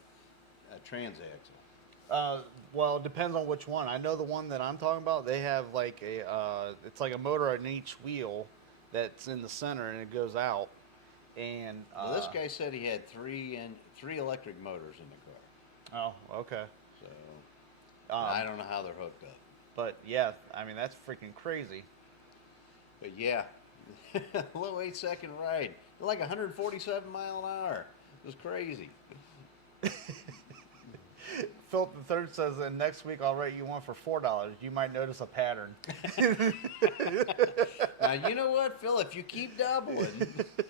transaxle. well, it depends on which one. I know the one that I'm talking about. They have like a it's like a motor on each wheel that's in the center and it goes out. And Well, this guy said he had three electric motors in the car. Oh, okay. So I don't know how they're hooked up. But yeah, I mean that's freaking crazy. But yeah, low 8-second ride. Like 147 mile an hour. It was crazy. Philip the Third says, and next week I'll write you one for $4. You might notice a pattern. Now, you know what, Phil? If you keep doubling,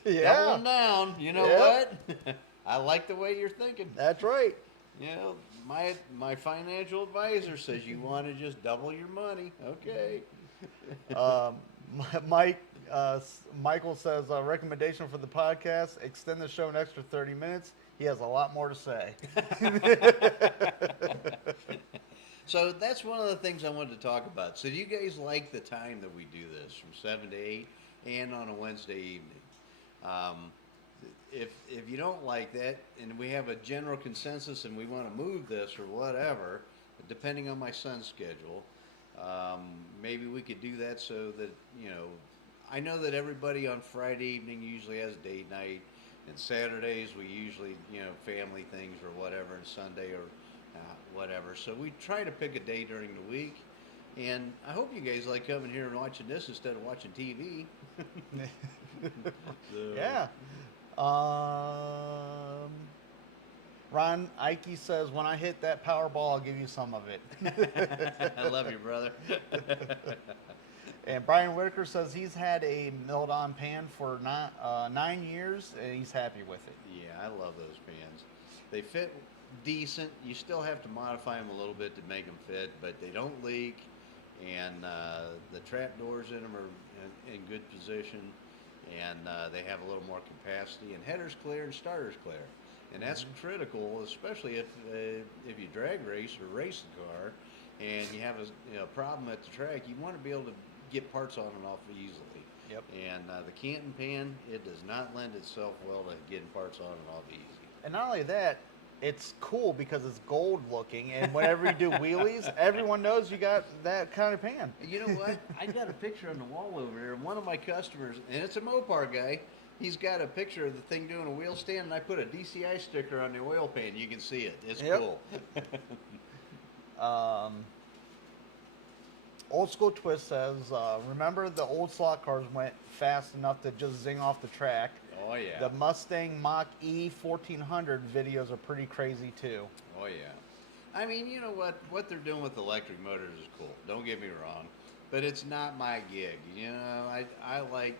Yeah. doubling down, you know Yep. what? I like the way you're thinking. That's right. You know, my financial advisor says you want to just double your money. Okay. Michael says, recommendation for the podcast, extend the show an extra 30 minutes. He has a lot more to say. So that's one of the things I wanted to talk about. So do you guys like the time that we do this, from 7 to 8 and on a Wednesday evening? If you don't like that, and we have a general consensus and we want to move this or whatever, depending on my son's schedule, maybe we could do that so that, you know, I know that everybody on Friday evening usually has date night, and Saturdays we usually, you know, family things or whatever, and Sunday or whatever. So we try to pick a day during the week, and I hope you guys like coming here and watching this instead of watching TV. So- Yeah. Ron Ike says, when I hit that Powerball, I'll give you some of it. I love you, brother. And Brian Whitaker says he's had a milled-on pan for 9 years, and he's happy with it. Yeah, I love those pans. They fit decent. You still have to modify them a little bit to make them fit, but they don't leak, and the trap doors in them are in good position, and they have a little more capacity, and header's clear and starter's clear. And that's critical, especially if you drag race or race the car, and you have a problem at the track. You want to be able to get parts on and off easily. Yep. And the Canton pan, it does not lend itself well to getting parts on and off easy. And not only that, it's cool because it's gold looking, and whenever you do wheelies, everyone knows you got that kind of pan. You know what? I got a picture on the wall over there. One of my customers, and it's a Mopar guy, he's got a picture of the thing doing a wheel stand, and I put a DCI sticker on the oil pan. You can see it. It's Yep. cool. Old School Twist says, remember the old slot cars went fast enough to just zing off the track. Oh, yeah. The Mustang Mach-E 1400 videos are pretty crazy too. Oh, yeah. I mean, you know what? What they're doing with electric motors is cool. Don't get me wrong. But it's not my gig. You know, I like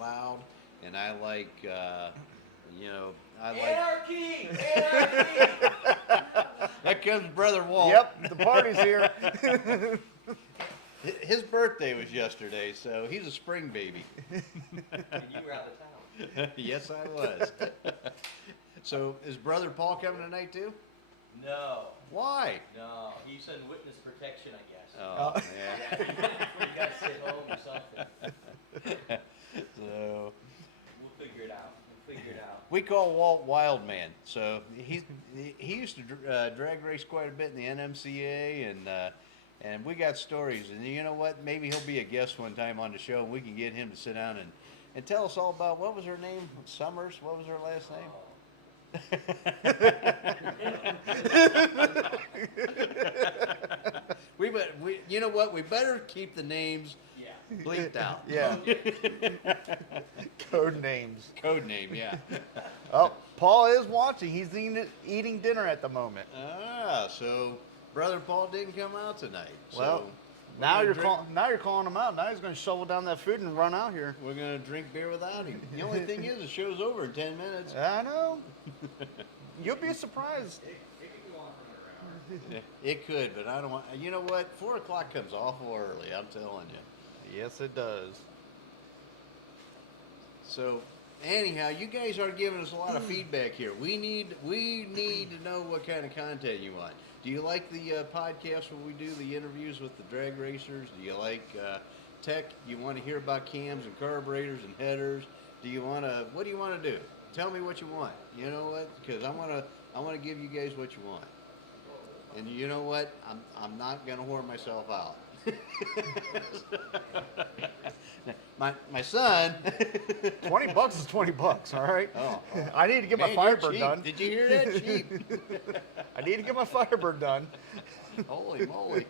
loud, and I like, you know, I like... Anarchy! Anarchy! That comes Brother Walt. Yep, the party's here. His birthday was yesterday, so he's a spring baby. And you were out of town. Yes, I was. So, is Brother Paul coming tonight too? No, Why? no. He's in witness protection, I guess. Oh, Yeah, you gotta sit home or something. So, We'll figure it out. We'll figure it out. we call Walt Wildman. So he used to drag race quite a bit in the NMCA, and we got stories. And you know what? Maybe he'll be a guest one time on the show, and we can get him to sit down and tell us all about, what was her name? Summers? What was her last name? You know what? We better keep the names Yeah. bleeped out. Yeah. Code names. Code name, yeah. Oh, Paul is watching. He's eating dinner at the moment. So Brother Paul didn't come out tonight. Well, So now you're calling him out. Now he's going to shovel down that food and run out here. we're gonna drink beer without him. The only thing is, the show's over in 10 minutes. I know. You'll be surprised. It could, but I don't want. You know what? 4 o'clock comes awful early. I'm telling you. Yes, it does. So, anyhow, you guys are giving us a lot of feedback here. We need to know what kind of content you want. Do you like the podcast where we do the interviews with the drag racers? Do you like tech? You want to hear about cams and carburetors and headers? Do you want to? What do you want to do? Tell me what you want. You know what? Because I want to give you guys what you want. And you know what? I'm not gonna whore myself out. my son. $20 is $20, all right? Oh, I need to get man, my you're Firebird cheap. done. Did you hear that? Cheap. I need to get my Firebird done. Holy moly.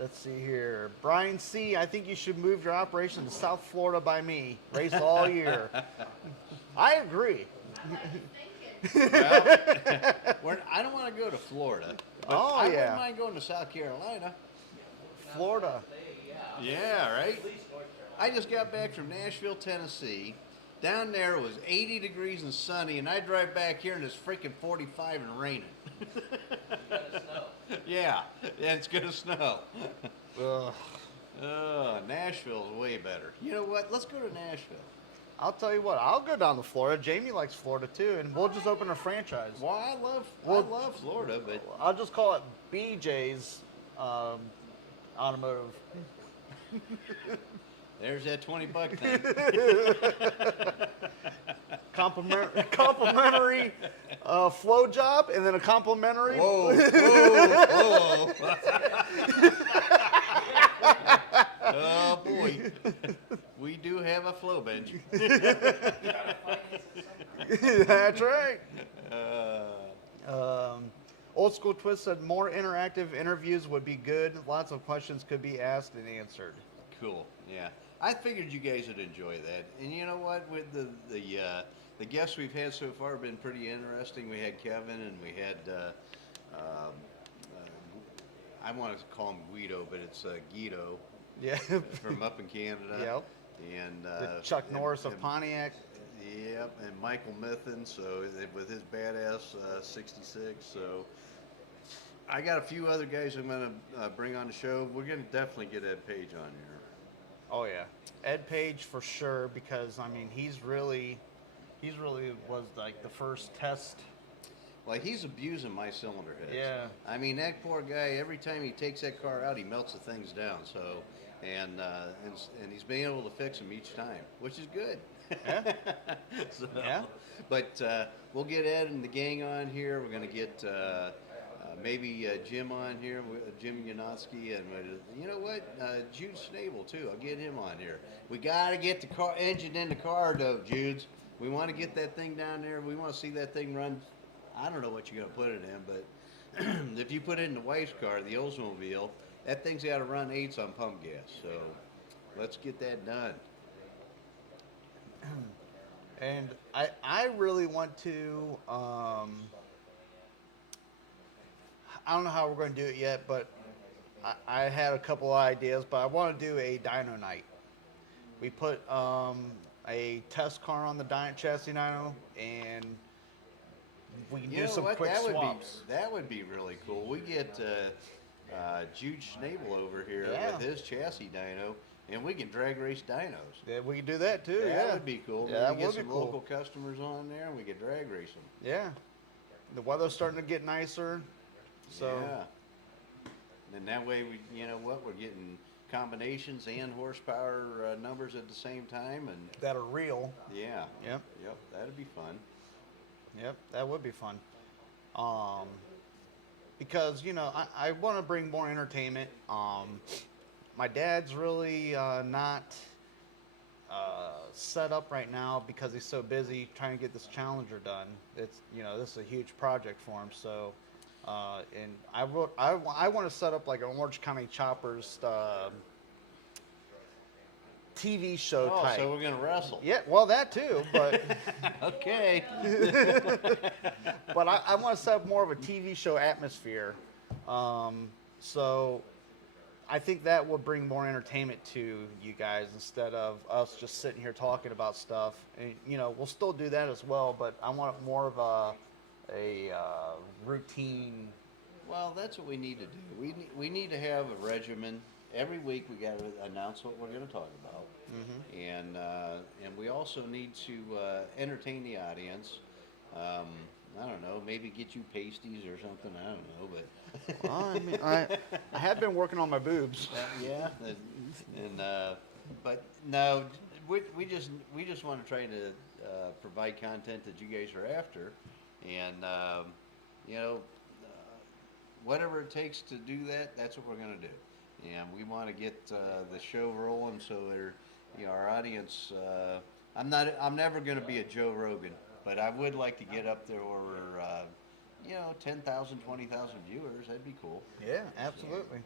Let's see here. Brian C., I think you should move your operation to South Florida by me. Race all year. I agree. Well, I don't want to go to Florida, but Oh, I yeah. wouldn't mind going to South Carolina. Florida. Yeah, right? At least North Carolina. I just got back from Nashville, Tennessee. Down there it was 80 degrees and sunny, and I drive back here and it's freaking 45 and raining. You gotta snow. Yeah, it's gonna snow. Ugh. Nashville's way better. You know what? Let's go to Nashville. I'll tell you what, I'll go down to Florida. Jamie likes Florida too, and we'll just open a franchise. Well, I love Florida, but I'll just call it BJ's Automotive. there's that $20 thing. Complimentary flow job, and then a complimentary. Whoa, whoa, whoa. Oh boy, we do have a flow bench. That's right. Uh, Old School Twist said more interactive interviews would be good. Lots of questions could be asked and answered. cool, yeah. I figured you guys would enjoy that. And you know what? With the guests we've had so far have been pretty interesting. We had Kevin and we had I want to call him Guido, but it's Guido Yeah. from up in Canada. Yep. And The Chuck Norris of and- Pontiac. Yep, and Michael Mithen, so with his badass 66. So I got a few other guys I'm going to bring on the show. We're going to definitely get Ed Page on here. Oh yeah, Ed Page for sure, because I mean he's really was like the first test. Like, he's abusing my cylinder heads. Yeah. I mean, that poor guy, every time he takes that car out, he melts the things down. So, and he's been able to fix them each time, which is good. Yeah. So, Yeah. But we'll get Ed and the gang on here. We're going to get maybe Jim on here, Jim Yanowski, and you know what, Jude Snable too. I'll get him on here. We got to get the car engine in the car, though, Judes. We want to get that thing down there. We want to see that thing run. I don't know what you're going to put it in, but if you put it in the wife's car, the Oldsmobile, that thing's got to run 8s on pump gas. So let's get that done. And I really want to, I don't know how we're going to do it yet, but I had a couple of ideas, but I want to do a dyno night. We put a test car on the chassis dyno, and we can do some quick swaps. That would be really cool. We get Jude Schnabel over here Yeah. with his chassis dyno, and we can drag race dynos. Yeah, we can do that too. That would be cool. Yeah, that Maybe would get be some cool. local customers on there, and we could drag race them. Yeah. The weather's starting to get nicer, so Yeah. And that way, you know what, we're getting combinations and horsepower numbers at the same time, and that are real. yeah. Yep. Yep, that'd be fun. Yep, that would be fun. Because, you know, I want to bring more entertainment. My dad's really not set up right now because he's so busy trying to get this Challenger done. It's, you know, this is a huge project for him. So, and I want to set up like an Orange County Choppers TV show type. So we're gonna wrestle. Yeah, well, that too, but Okay. but I want to set up more of a TV show atmosphere. So I think that will bring more entertainment to you guys instead of us just sitting here talking about stuff. And, you know, we'll still do that as well, but I want more of a routine. Well, that's what we need to do. We need to have a regimen. Every week we got to announce what we're going to talk about, and we also need to entertain the audience. I don't know, maybe get you pasties or something. I don't know, but Well, I mean, I have been working on my boobs. yeah, but no, we just want to try to provide content that you guys are after, and you know, whatever it takes to do that, that's what we're going to do. And we want to get the show rolling so that, you know, our audience. I'm never going to be a Joe Rogan, but I would like to get up there over, you know, 10,000, 20,000 viewers. That'd be cool. Yeah, absolutely.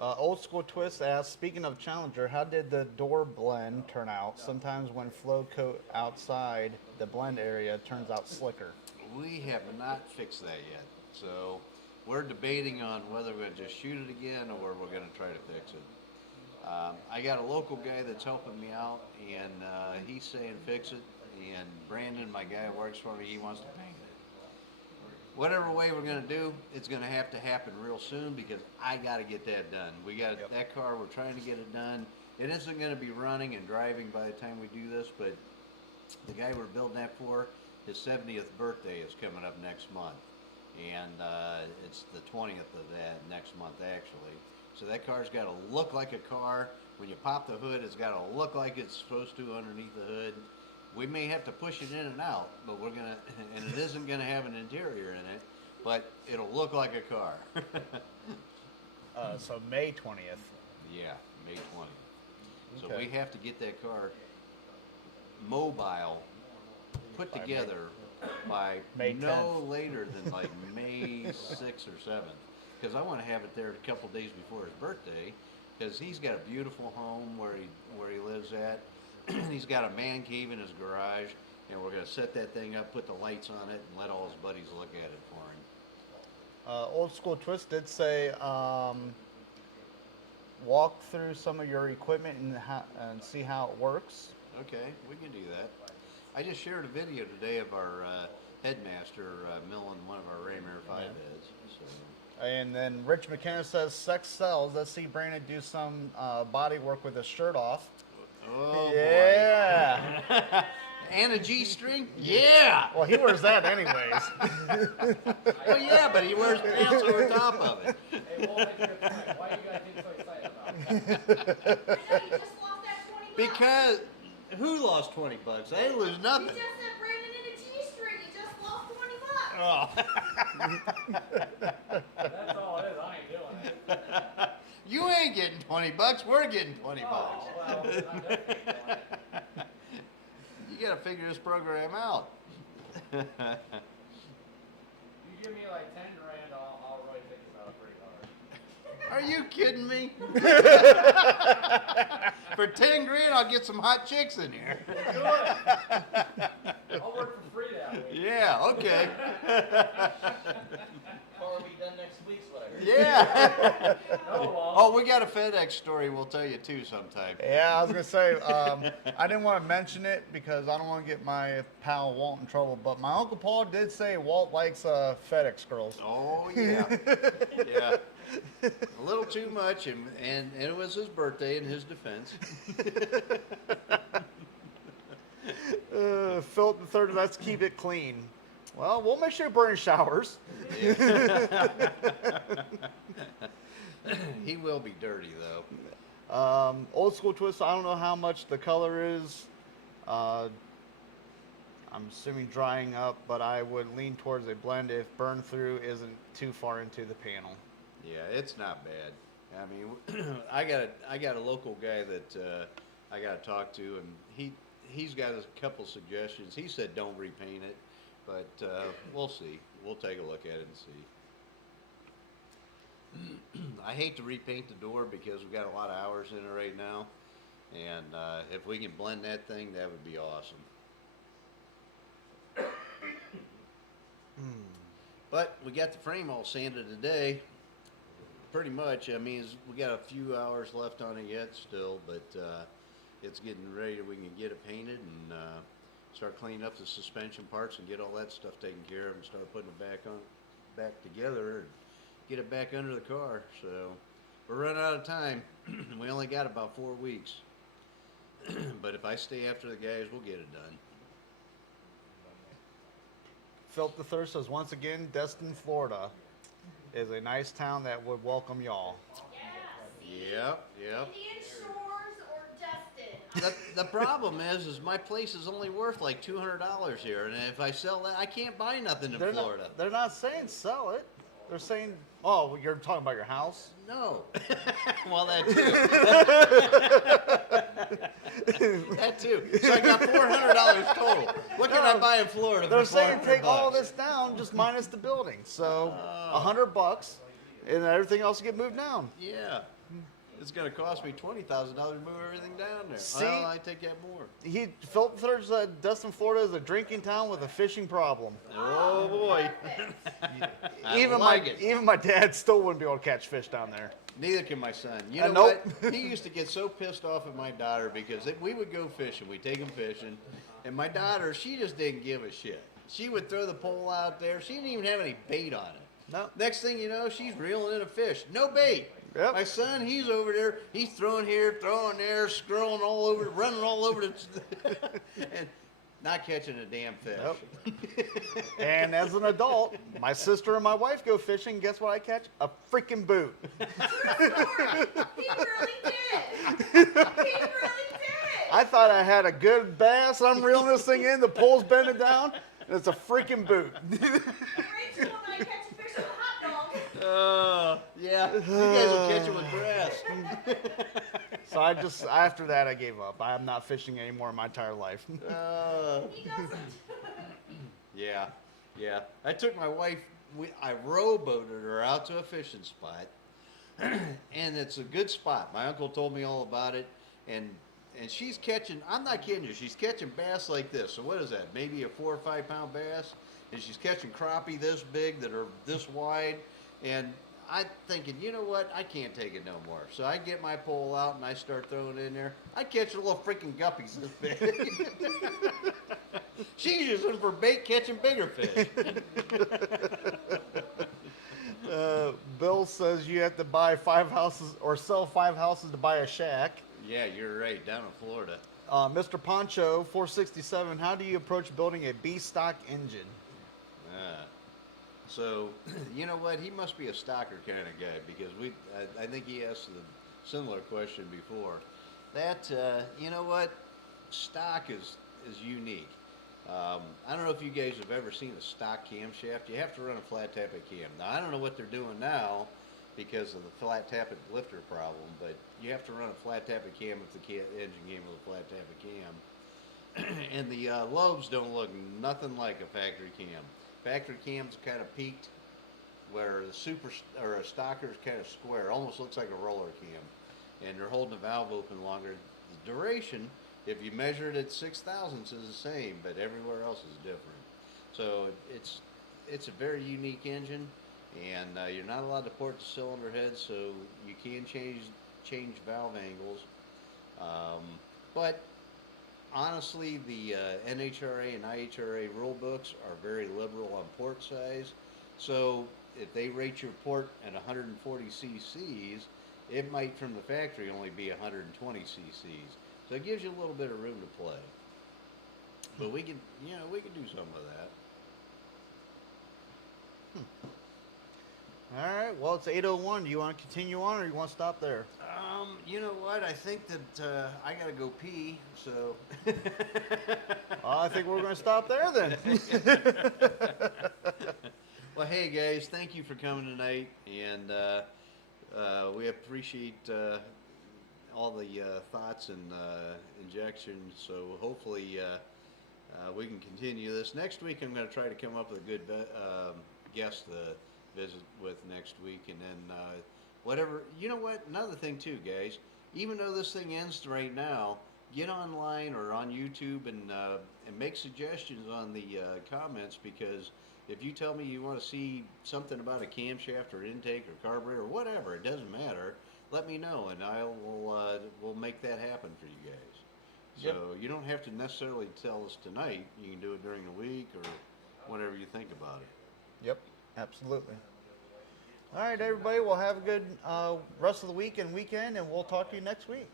Yeah. Old School Twist asks, speaking of Challenger, how did the door blend turn out? Sometimes when flow coat outside the blend area turns out slicker. We have not fixed that yet, so we're debating on whether we're going to just shoot it again or we're going to try to fix it. I got a local guy that's helping me out, and he's saying fix it, and Brandon, my guy who works for me, he wants to paint it. Whatever way we're going to do, it's going to happen real soon because I got to get that done. We got that car, we're trying to get it done. It isn't going to be running and driving by the time we do this, but the guy we're building that for, his 70th birthday is coming up next month. And it's the 20th of that next month, actually. So that car's got to look like a car. When you pop the hood, it's got to look like it's supposed to underneath the hood. We may have to push it in and out, but we're gonna, and it isn't gonna have an interior in it, but it'll look like a car. So May 20th. Yeah, May 20th. So Okay. we have to get that car mobile, put By together by May no 10th. later than like May 6th or 7th. Because I want to have it there a couple days before his birthday, because he's got a beautiful home where he lives at. He's got a man cave in his garage, and we're going to set that thing up, put the lights on it, and let all his buddies look at it for him. Old School Twist did say, walk through some of your equipment and see how it works. Okay, we can do that. I just shared a video today of our headmaster milling one of our Raymere 5 heads. So. And then Rich McKenna says, sex sells. Let's see Brandon do some body work with his shirt off. Oh, yeah. boy. And a G-string? Yeah. Well, he wears that anyways. Well, yeah, but he wears pants over top of it. Hey, Walt, I hear a point. Why you guys get so excited about it? I know you just lost that 20 bucks. Because who lost 20 bucks? I didn't lose You nothing. just said Brandon in a G-string. You just lost 20 bucks. Oh. That's all it is. I ain't doing it. You ain't getting 20 bucks. We're getting 20 bucks. Oh, well, I'm definitely doing it. You gotta figure this program out. You give me like 10 grand, I'll really think about it pretty hard. Are you kidding me? For 10 grand, I'll get some hot chicks in here. Good. I'll work for free that week. Yeah, okay. Or be done next week's what I heard. Yeah. No, Walt. Oh, we got a FedEx story we'll tell you too sometime. Yeah, I was gonna say, I didn't want to mention it because I don't want to get my pal Walt in trouble. But my Uncle Paul did say Walt likes FedEx girls. Oh, yeah. Yeah. A little too much, and it was his birthday in his defense. Philip the Third, let's keep it clean. Well, we'll make sure burning showers. He will be dirty, though. Old school twist, I don't know how much the color is. I'm assuming drying up, but I would lean towards a blend if burn through isn't too far into the panel. Yeah, it's not bad. I mean, I got a local guy that I got to talk to, and he's got a couple suggestions. He said don't repaint it, but we'll see. We'll take a look at it and see. I hate to repaint the door because we've got a lot of hours in it right now, and if we can blend that thing, that would be awesome. But we got the frame all sanded today. Pretty much. I mean, we got a few hours left on it yet still, but it's getting ready. We can get it painted and start cleaning up the suspension parts and get all that stuff taken care of and start putting it back together and get it back under the car. So we're running out of time. We only got about 4 weeks. But if I stay after the guys, we'll get it done. Philip the Third says, once again, Destin, Florida is a nice town that would welcome y'all. Yeah, see? Yep. Indian Shores or Destin. The problem is my place is only worth like $200 here, and if I sell that, I can't buy nothing in Florida. They're not saying sell it. They're saying, oh, you're talking about your house? No. Well, that too. That too. So I got $400 total. What can I buy in Florida? They're for saying take $400? all this down, just minus the building. So $100, and everything else will get moved down. Yeah. It's going to cost me $20,000 to move everything down there. See? Well, I take that more. Philip Third's Destin, Florida is a drinking town with a fishing problem. Oh boy. I Even like it. even my dad still wouldn't be able to catch fish down there. Neither can my son. You know Nope. what? He used to get so pissed off at my daughter because we would go fishing. We'd take him fishing. And my daughter, she just didn't give a shit. She would throw the pole out there. She didn't even have any bait on it. No. Next thing you know, she's reeling in a fish. No bait. Yep. My son, he's over there. He's throwing here, throwing there, scrolling all over, running all over the, and not catching a damn fish. Yep. And as an adult, my sister and my wife go fishing. Guess what I catch? A freaking boot. He really did. He really did. I thought I had a good bass. I'm reeling this thing in. The pole's bending down, and it's a freaking boot. Rachel and I catch fish with a hot dog. Yeah, you guys will catch it with grass. So after that, I gave up. I'm not fishing anymore in my entire life. He doesn't. Yeah. I took my wife. I rowboated her out to a fishing spot, and it's a good spot. My uncle told me all about it, and she's catching. I'm not kidding you. She's catching bass like this. So what is that? Maybe a 4 or 5 pound bass, and she's catching crappie this big that are this wide, and I'm thinking, you know what? I can't take it no more. So I get my pole out and I start throwing it in there. I catch a little freaking guppies this big. She's using for bait, catching bigger fish. Bill says you have to buy 5 houses or sell 5 houses to buy a shack. Yeah, you're right. Down in Florida. Mr. Poncho 467, how do you approach building a B stock engine? So, you know what? He must be a stocker kind of guy because I think he asked the similar question before. That, you know what? Stock is unique. I don't know if you guys have ever seen a stock camshaft. You have to run a flat tappet cam. Now, I don't know what they're doing now because of the flat tappet lifter problem, but you have to run a flat tappet cam if the engine came with a flat tappet cam. And the lobes don't look nothing like a factory cam. Factory cam's kind of peaked, where the a stocker is kind of square, almost looks like a roller cam, and they're holding the valve open longer. The duration, if you measure it at 6 thousandths, is the same, but everywhere else is different. So it's a very unique engine, and you're not allowed to port the cylinder head, so you can change valve angles, but honestly, the NHRA and IHRA rule books are very liberal on port size. So if they rate your port at 140 cc's, it might from the factory only be 120 cc's. So it gives you a little bit of room to play. But we can do some of that. All right. Well, it's 8:01. Do you want to continue on, or you want to stop there? You know what? I think that I gotta go pee. So. I think we're going to stop there then. Well, hey guys, thank you for coming tonight, and we appreciate all the thoughts and injections. So hopefully we can continue this. Next week I'm going to try to come up with a good guest to visit with next week, and then whatever. You know what? Another thing too, guys. Even though this thing ends right now, get online or on YouTube and make suggestions on the comments, because if you tell me you want to see something about a camshaft or intake or carburetor or whatever, it doesn't matter. Let me know, and we'll make that happen for you guys. So Yep. you don't have to necessarily tell us tonight. You can do it during the week or whatever you think about it. Yep, absolutely. All right, everybody. Well, have a good rest of the week and weekend, and we'll talk to you next week.